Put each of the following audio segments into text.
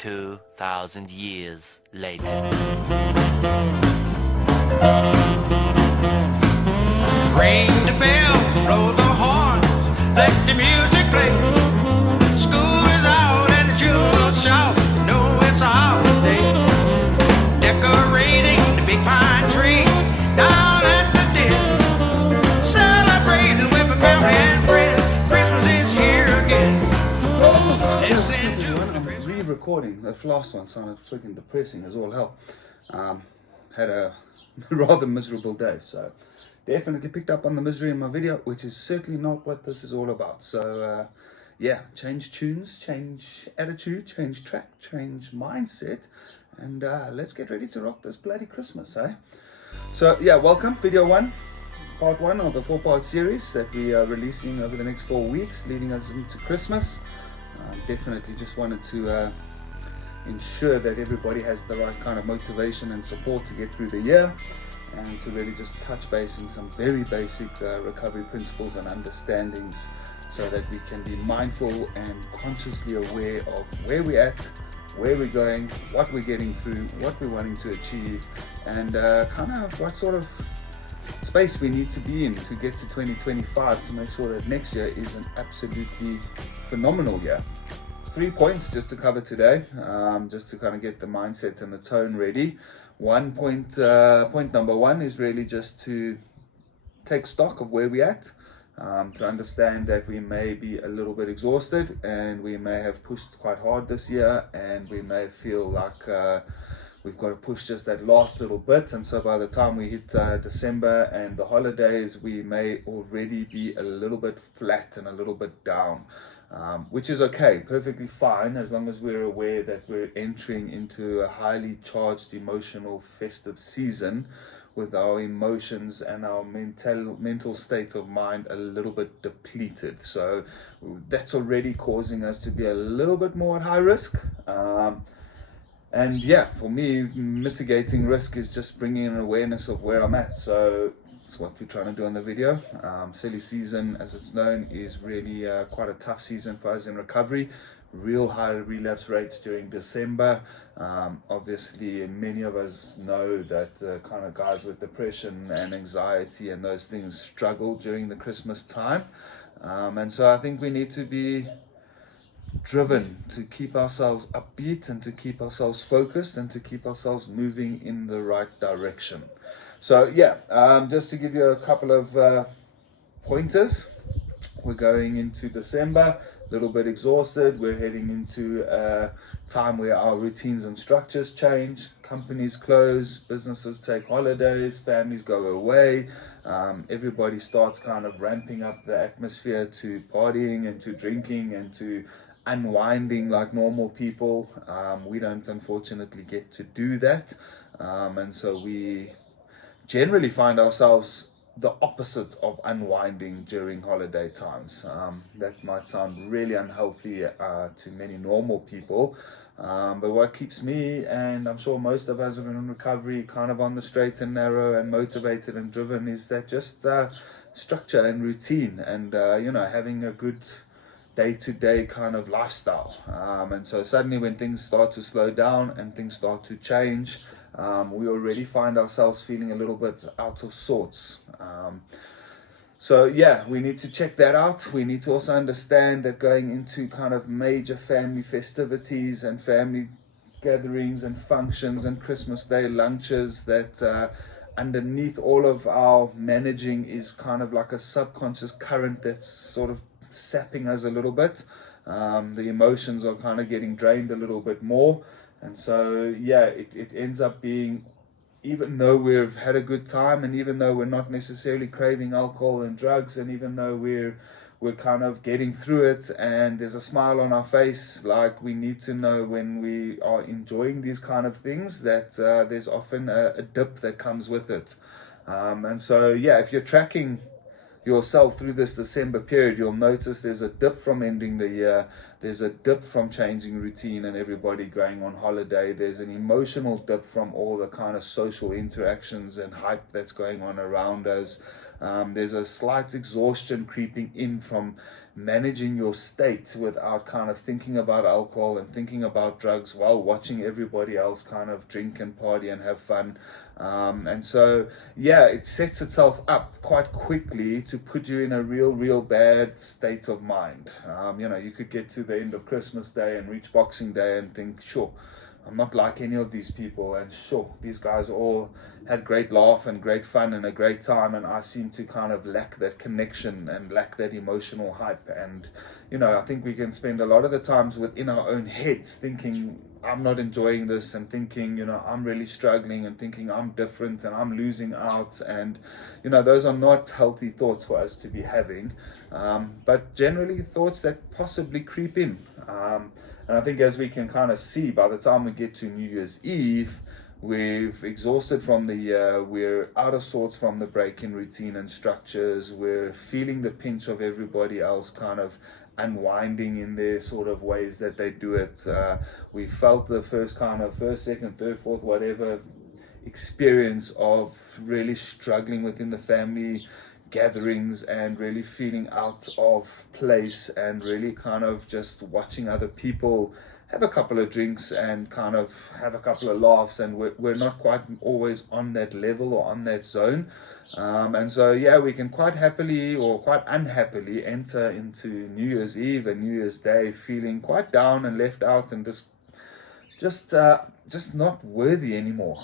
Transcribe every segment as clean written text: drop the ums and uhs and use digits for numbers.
2,000 years later. Ring the bell, blow the horn, let the music play. School is out and the children shout, you know it's a holiday. Decorating the big pine tree down at the den. Celebrating with my family and friends. Christmas is here again. Listening to the Christmas. I'm re-recording. The last one sounded freaking depressing as all hell. Had a rather miserable day, so definitely picked up on the misery in my video, which is certainly not what this is all about. So yeah, change tunes, change attitude, change track, change mindset, and let's get ready to rock this bloody Christmas, eh? So yeah, welcome, video one, part one of the 4-part series that we are releasing over the next 4 weeks, leading us into Christmas. Definitely just wanted to ensure that everybody has the right kind of motivation and support to get through the year, and to really just touch base in some very basic recovery principles and understandings, so that we can be mindful and consciously aware of where we're at, where we're going, what we're getting through, what we're wanting to achieve, and kind of what sort of space we need to be in to get to 2025 to make sure that next year is an absolutely phenomenal year. 3 points just to cover today, just to kind of get the mindset and the tone ready. Point number one is really just to take stock of where we're at, to understand that we may be a little bit exhausted and we may have pushed quite hard this year, and we may feel like we've got to push just that last little bit, and so by the time we hit December and the holidays, we may already be a little bit flat and a little bit down. Which is okay, perfectly fine, as long as we're aware that we're entering into a highly charged emotional festive season with our emotions and our mental state of mind a little bit depleted. So that's already causing us to be a little bit more at high risk. And yeah, for me, mitigating risk is just bringing an awareness of where I'm at. So it's what we're trying to do in the video. Silly season, as it's known, is really quite a tough season for us in recovery. Real high relapse rates during December. Obviously, many of us know that kind of guys with depression and anxiety and those things struggle during the Christmas time. And so I think we need to be driven to keep ourselves upbeat and to keep ourselves focused and to keep ourselves moving in the right direction. So yeah, just to give you a couple of pointers. We're going into December, a little bit exhausted. We're heading into a time where our routines and structures change. Companies close, businesses take holidays, families go away. Everybody starts kind of ramping up the atmosphere to partying and to drinking and to unwinding like normal people. We don't unfortunately get to do that, and so we generally find ourselves the opposite of unwinding during holiday times. That might sound really unhealthy to many normal people, but what keeps me, and I'm sure most of us who are in recovery, kind of on the straight and narrow and motivated and driven, is that just structure and routine, and having a good day-to-day kind of lifestyle. And so suddenly when things start to slow down and things start to change, we already find ourselves feeling a little bit out of sorts. So yeah, we need to check that out. We need to also understand that going into kind of major family festivities and family gatherings and functions and Christmas Day lunches, that underneath all of our managing is kind of like a subconscious current that's sort of sapping us a little bit. The emotions are kind of getting drained a little bit more. And so, yeah, it ends up being, even though we've had a good time, and even though we're not necessarily craving alcohol and drugs, and even though we're kind of getting through it and there's a smile on our face, like, we need to know when we are enjoying these kind of things that there's often a dip that comes with it. And so, yeah, if you're tracking yourself through this December period, you'll notice there's a dip from ending the year, there's a dip from changing routine and everybody going on holiday, there's an emotional dip from all the kind of social interactions and hype that's going on around us, there's a slight exhaustion creeping in from managing your state without kind of thinking about alcohol and thinking about drugs while watching everybody else kind of drink and party and have fun. And so, yeah, it sets itself up quite quickly to put you in a real bad state of mind. You could get to the end of Christmas Day and reach Boxing Day and think, sure, I'm not like any of these people, and sure, these guys all had great laugh and great fun and a great time, and I seem to kind of lack that connection and lack that emotional hype. And I think we can spend a lot of the times within our own heads thinking I'm not enjoying this, and thinking I'm really struggling, and thinking I'm different and I'm losing out. And those are not healthy thoughts for us to be having, but generally thoughts that possibly creep in. And I think, as we can kind of see, by the time we get to New Year's Eve, we've exhausted from the year, we're out of sorts from the break-in routine and structures, we're feeling the pinch of everybody else kind of unwinding in their sort of ways that they do it. We felt the first, second, third, fourth, whatever experience of really struggling within the family gatherings and really feeling out of place, and really kind of just watching other people have a couple of drinks and kind of have a couple of laughs, and we're not quite always on that level or on that zone. And so, yeah, we can quite happily or quite unhappily enter into New Year's Eve and New Year's Day feeling quite down and left out and just not worthy anymore.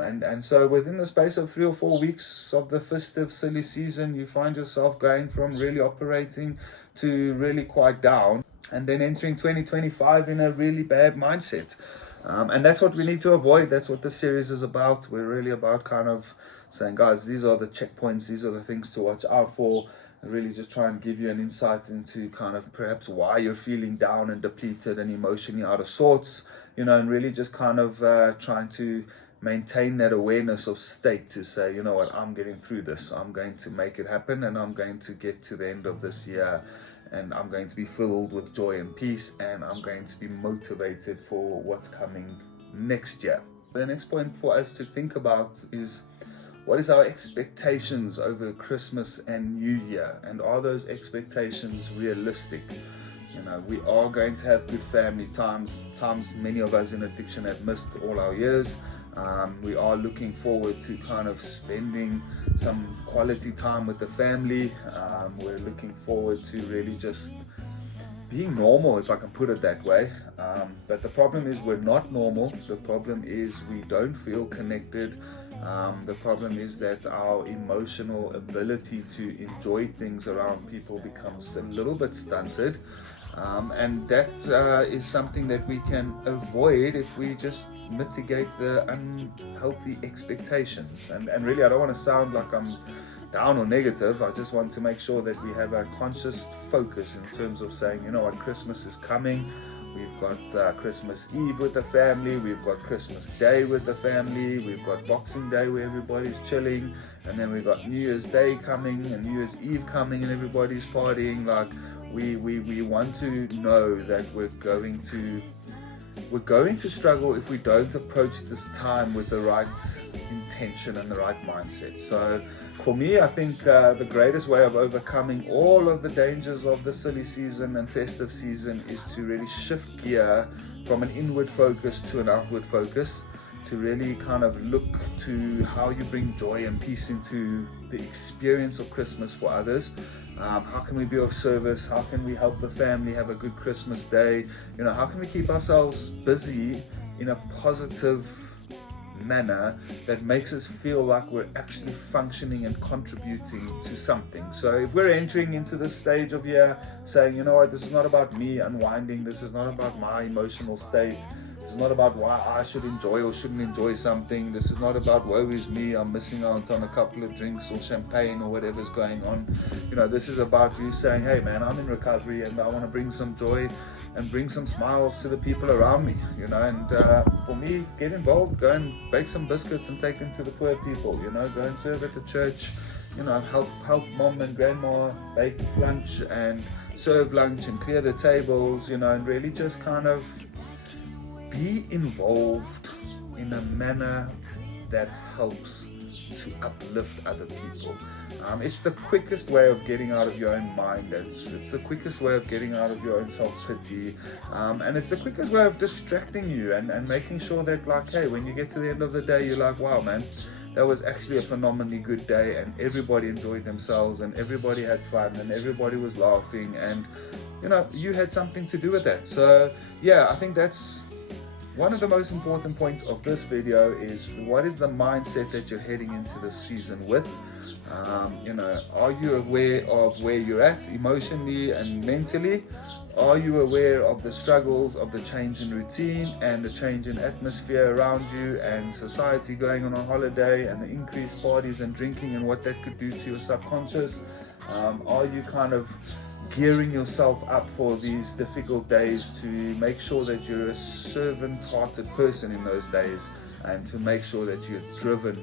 And so within the space of 3 or 4 weeks of the festive silly season, you find yourself going from really operating to really quite down, and then entering 2025 in a really bad mindset. And that's what we need to avoid. That's what the series is about. We're really about kind of saying, guys, these are the checkpoints, these are the things to watch out for, and really just try and give you an insight into kind of perhaps why you're feeling down and depleted and emotionally out of sorts, and really just kind of trying to maintain that awareness of state to say, you know what, I'm getting through this, I'm going to make it happen, and I'm going to get to the end of this year, and I'm going to be filled with joy and peace, and I'm going to be motivated for what's coming next year. The next point for us to think about is, what is our expectations over Christmas and New Year? And are those expectations realistic? We are going to have good family times many of us in addiction have missed all our years. We are looking forward to kind of spending some quality time with the family. We're looking forward to really just being normal, if I can put it that way. But the problem is we're not normal. The problem is we don't feel connected. The problem is that our emotional ability to enjoy things around people becomes a little bit stunted. And that is something that we can avoid if we just mitigate the unhealthy expectations. And really, I don't want to sound like I'm down or negative. I just want to make sure that we have a conscious focus in terms of saying, you know what, Christmas is coming. We've got Christmas Eve with the family, we've got Christmas Day with the family, we've got Boxing Day where everybody's chilling, and then we've got New Year's Day coming and New Year's Eve coming and everybody's partying. Like, we want to know that we're going to struggle if we don't approach this time with the right intention and the right mindset. So for me, I think the greatest way of overcoming all of the dangers of the silly season and festive season is to really shift gear from an inward focus to an outward focus, to really kind of look to how you bring joy and peace into the experience of Christmas for others. How can we be of service? How can we help the family have a good Christmas day? How can we keep ourselves busy in a positive manner that makes us feel like we're actually functioning and contributing to something? So if we're entering into this stage of year saying, you know what, this is not about me unwinding, this is not about my emotional state, this is not about why I should enjoy or shouldn't enjoy something, this is not about woe is me, I'm missing out on a couple of drinks or champagne or whatever's going on. This is about you saying, hey man, I'm in recovery and I want to bring some joy and bring some smiles to the people around me, and for me, get involved, go and bake some biscuits and take them to the poor people, go and serve at the church, help mom and grandma bake lunch and serve lunch and clear the tables, and really just kind of be involved in a manner that helps to uplift other people. It's the quickest way of getting out of your own mind. It's the quickest way of getting out of your own self-pity, and it's the quickest way of distracting you and making sure that, like, hey, when you get to the end of the day, you're like, wow, man, that was actually a phenomenally good day, and everybody enjoyed themselves, and everybody had fun, and everybody was laughing, and you know, you had something to do with that. So yeah, I think that's one of the most important points of this video, is what is the mindset that you're heading into this season with. You know, are you aware of where you're at emotionally and mentally? Are you aware of the struggles of the change in routine and the change in atmosphere around you and society going on a holiday and the increased parties and drinking and what that could do to your subconscious? Are you kind of gearing yourself up for these difficult days to make sure that you're a servant-hearted person in those days, and to make sure that you're driven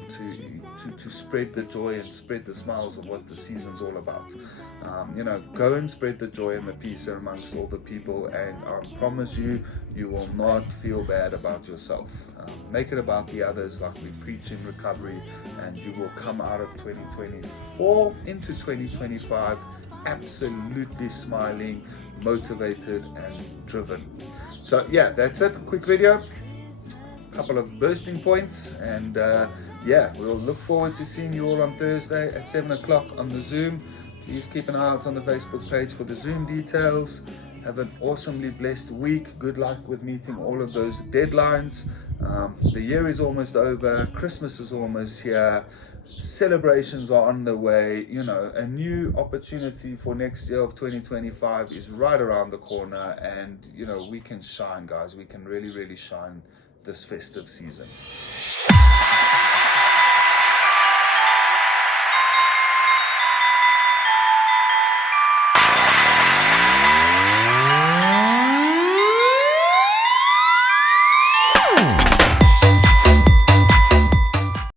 to spread the joy and spread the smiles of what the season's all about? You know, go and spread the joy and the peace amongst all the people, and I promise you, you will not feel bad about yourself. Make it about the others, like we preach in recovery, and you will come out of 2024 into 2025 absolutely smiling, motivated and driven. So yeah, that's it. Quick video, couple of bursting points, and yeah, we'll look forward to seeing you all on Thursday at 7 o'clock on the Zoom. Please keep an eye out on the Facebook page for the Zoom details. Have an awesomely blessed week. Good luck with meeting all of those deadlines. The year is almost over, Christmas is almost here, celebrations are on the way. You know, a new opportunity for next year of 2025 is right around the corner, and you know, we can shine, guys. We can really shine this festive season.